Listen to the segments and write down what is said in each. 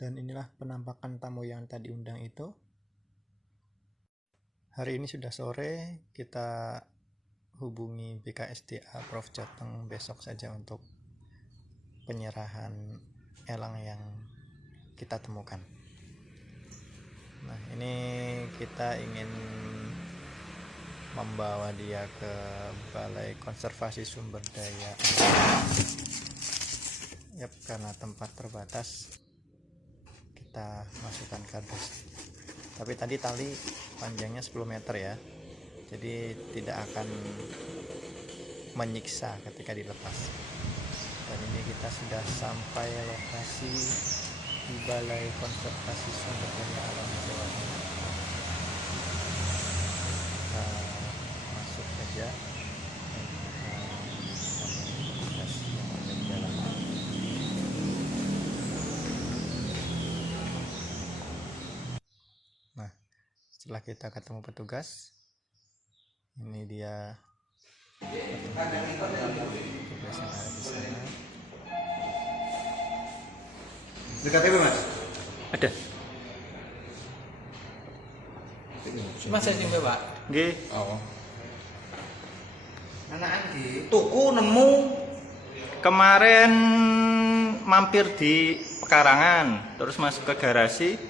Dan inilah penampakan tamu yang tadi undang itu. Hari ini sudah sore, kita hubungi BKSDA Prof Jateng besok saja untuk penyerahan elang yang kita temukan. Nah, ini kita ingin membawa dia ke Balai Konservasi Sumber Daya. Yap, karena tempat terbatas kita masukkan kardus. Tapi tadi tali panjangnya 10 meter ya, jadi tidak akan menyiksa ketika dilepas. Dan ini kita sudah sampai lokasi di Balai Konservasi Sumber Daya Alam Jawa Tengah. Kita masuk saja. Nah, setelah kita ketemu petugas, ini dia petugas yang ada di sana. KTP mas? Ada. Mas saya sing Pak. Nggih. Oh. Anakan di tuku nemu Kemarin mampir di pekarangan, terus masuk ke garasi.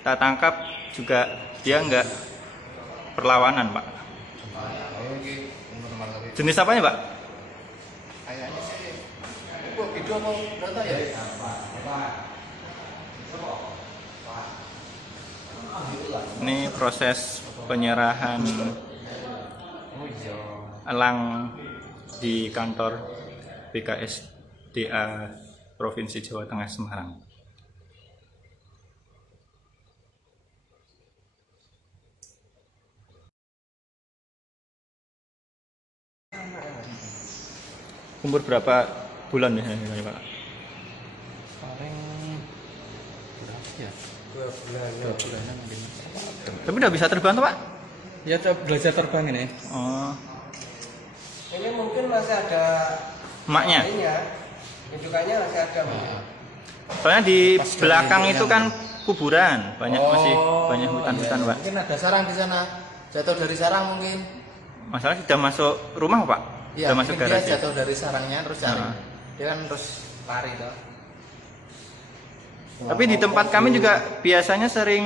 Kita tangkap juga dia nggak perlawanan, Pak. Jenis apanya, Pak? kayaknya sih. Kok video apa data ya? Ini proses penyerahan elang di kantor BKSDA Provinsi Jawa Tengah Semarang. Umur berapa bulan ya ini, Pak? Paling berapa ya? 2 bulanan mungkin. Tapi udah bisa terbang tuh, Pak? Ya belajar terbang ini. Oh, Ini mungkin masih ada emaknya. rujukannya masih ada. Soalnya di Pas belakang dari itu yang- kan kuburan, masih banyak hutan-hutan, iya. Pak. Mungkin ada sarang di sana. Jatuh dari sarang mungkin. Masalah sudah masuk rumah, Pak? Iya, Sudah masuk mungkin dia garasi. jatuh dari sarangnya terus cari. Nah. Dia kan terus lari tuh. Tapi di tempat kami juga biasanya sering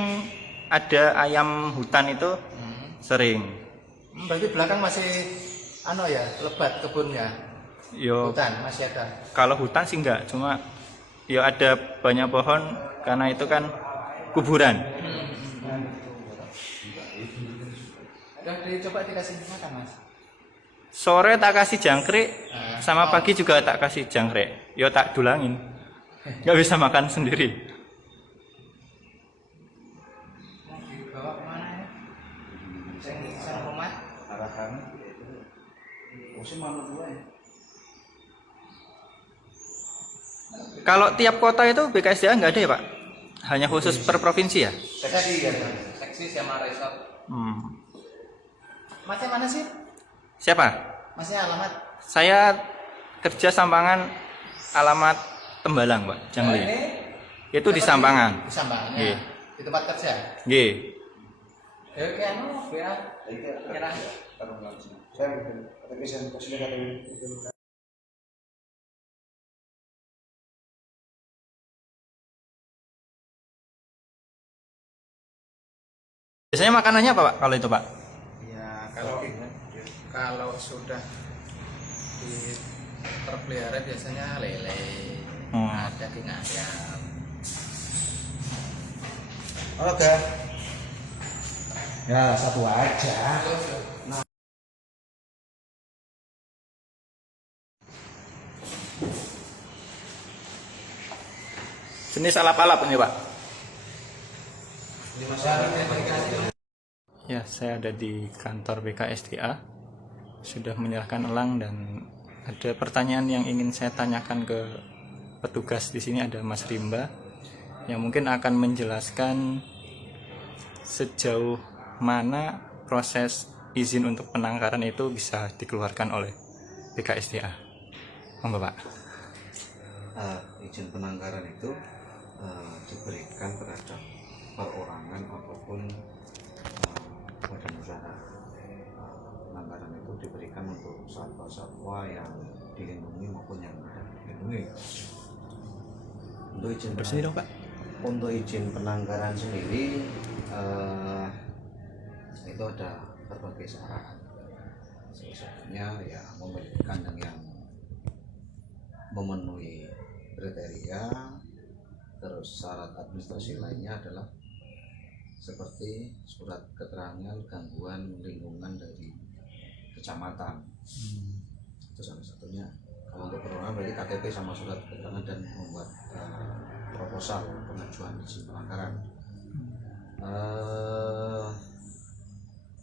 ada ayam hutan itu, sering. Berarti belakang masih ya, lebat kebunnya. Yo, Hutan masih ada. kalau hutan sih enggak, cuma yo ada banyak pohon karena itu kan kuburan. Udah dicoba dikasih makan, Mas. Sore tak kasih jangkrik, sama pagi juga tak kasih jangkrik. Yo tak dulangin, nggak bisa makan sendiri. Dibawa kemana ya? Sang rumah. Arahan musim mana dua ya? Kalau tiap kota itu BKSDA nggak ada ya, Pak? Hanya khusus per provinsi ya? Seksi ya, seksi sama resort. Masnya mana sih? Siapa? Masnya alamat? Saya kerja Sampangan, alamat Tembalang, Pak, Jangli. Ini Itu di Sampangan. di Sampangannya. Iya. Di tempat kerja. Nggih. Ya kayak biar kira. Saya mungkin KTP saya posisi KTP. Biasanya makanannya apa, Pak, kalau itu, Pak? Ya kalau sudah terpelihara biasanya lele, daging ayam. Oke. Ya satu aja. Jenis alap-alap ini, Pak. Ya, saya ada di kantor BKSDA. Sudah menyerahkan elang dan ada pertanyaan yang ingin saya tanyakan ke petugas di sini. Ada Mas Rimba yang mungkin akan menjelaskan sejauh mana proses izin untuk penangkaran itu bisa dikeluarkan oleh BKSDA. Monggo, Pak. Izin penangkaran itu diberikan terhadap perorangan ataupun badan usaha. Penanggaran itu diberikan untuk satwa-satwa yang dilindungi maupun yang tidak dilindungi. Untuk izin penanggaran sendiri itu ada berbagai syarat. Salah satunya ya memiliki kandang yang memenuhi kriteria. Terus syarat administrasi lainnya adalah seperti surat keterangan gangguan lingkungan dari kecamatan. Itu salah satunya. Kalau untuk perorangan berarti KTP sama surat keterangan dan membuat proposal pengajuan izin penanggaran.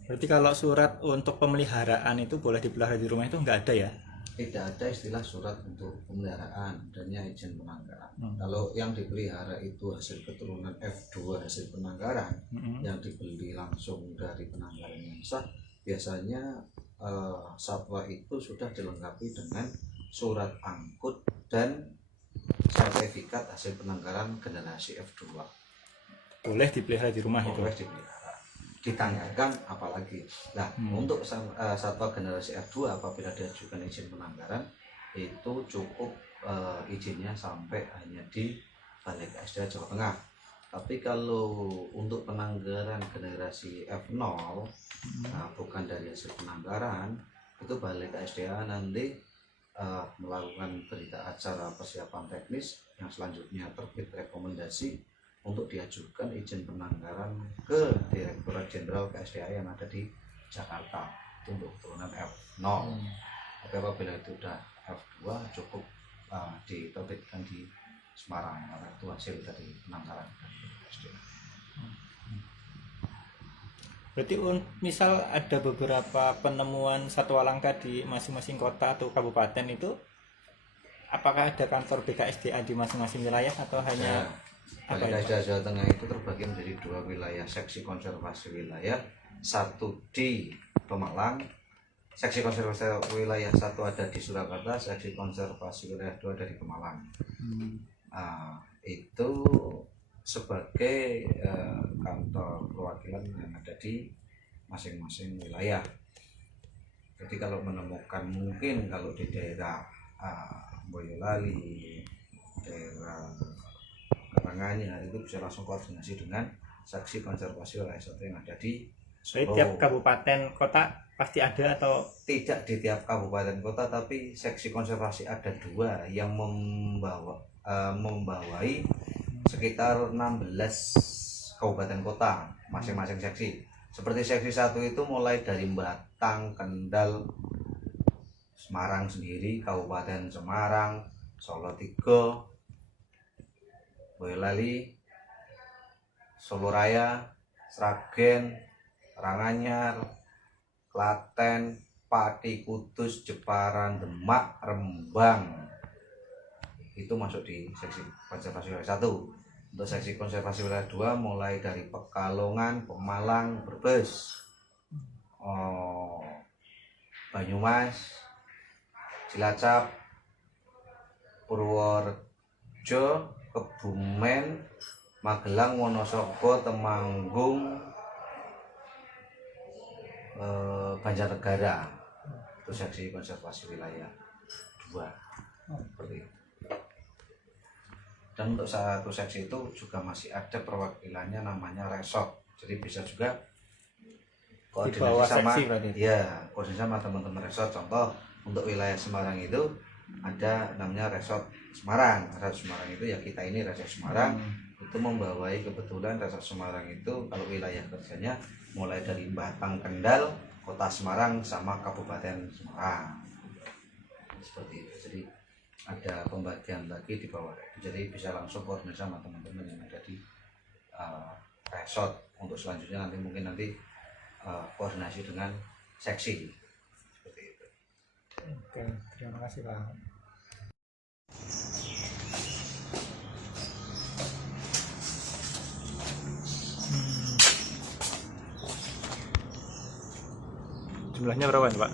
Berarti kalau surat untuk pemeliharaan itu boleh dipelihara di rumah itu nggak ada ya? Tidak ada istilah surat untuk pemeliharaan, adanya izin penanggaran. Kalau yang dipelihara itu hasil keturunan F2 hasil penanggaran yang dibeli langsung dari penanggaran yang sah, biasanya satwa itu sudah dilengkapi dengan surat angkut dan sertifikat hasil penanggaran generasi F2. Boleh dipelihara di rumah itu? Boleh dipelihara. Ditanggarkan apalagi. Nah, untuk satwa generasi F2 apabila diajukan izin penanggaran itu cukup izinnya sampai hanya di Balai KSDA Jawa Tengah. Tapi kalau untuk penanggaran generasi F0 bukan dari hasil penanggaran, itu Balai KSDA nanti melakukan berita acara persiapan teknis yang selanjutnya terbit rekomendasi untuk diajukan izin penanggaran ke Direktorat Jenderal KSDA yang ada di Jakarta itu untuk turunan F0. Tapi apabila itu sudah F2 cukup diterbitkan di Semarang karena itu hasil dari penanggaran dari KSDA. Berarti misal ada beberapa penemuan satwa langka di masing-masing kota atau kabupaten itu, apakah ada kantor BKSDA di masing-masing wilayah atau hanya Balai KSDA Jawa Tengah itu terbagi menjadi 2 wilayah seksi konservasi wilayah, satu di Pemalang, seksi konservasi wilayah 1 ada di Surakarta, seksi konservasi wilayah 2 ada di Pemalang. Itu sebagai kantor perwakilan yang ada di masing-masing wilayah. Jadi kalau menemukan mungkin kalau di daerah Boyolali, daerah Karanganyar itu bisa langsung koordinasi dengan seksi konservasi wilayah 1 yang ada di Solo. Tiap kabupaten kota pasti ada atau tidak di tiap kabupaten kota, tapi seksi konservasi ada 2 yang membawai sekitar 16 kabupaten kota masing-masing seksi. Seperti seksi 1 itu mulai dari Batang, Kendal, Semarang sendiri, Kabupaten Semarang, Solo 3, Boyolali, Solo Raya, Sragen, Karanganyar, Klaten, Pati, Kudus, Jepara, Demak, Rembang. Itu masuk di seksi konservasi wilayah 1. Untuk seksi konservasi wilayah 2 mulai dari Pekalongan, Pemalang, Brebes, Banyumas, Cilacap, Purworejo, Kebumen, Magelang, Wonosobo, Temanggung, Banjarnegara. Itu seksi konservasi wilayah 2 seperti itu. Dan untuk satu seksi itu juga masih ada perwakilannya namanya resort. Jadi bisa juga koordinasi sama koordinasi sama teman-teman resort. Contoh untuk wilayah Semarang itu ada namanya resort Semarang. Resort Semarang itu ya kita ini resort Semarang itu membawai kebetulan resort Semarang itu kalau wilayah kerjanya mulai dari Batang, Kendal, Kota Semarang sama Kabupaten Semarang. Seperti itu. Jadi ada pembagian lagi di bawah itu, jadi bisa langsung koordinasi sama teman-teman yang ada di resort. Untuk selanjutnya nanti koordinasi dengan seksi seperti itu. Oke, terima kasih Pak. Jumlahnya berapa ya Pak?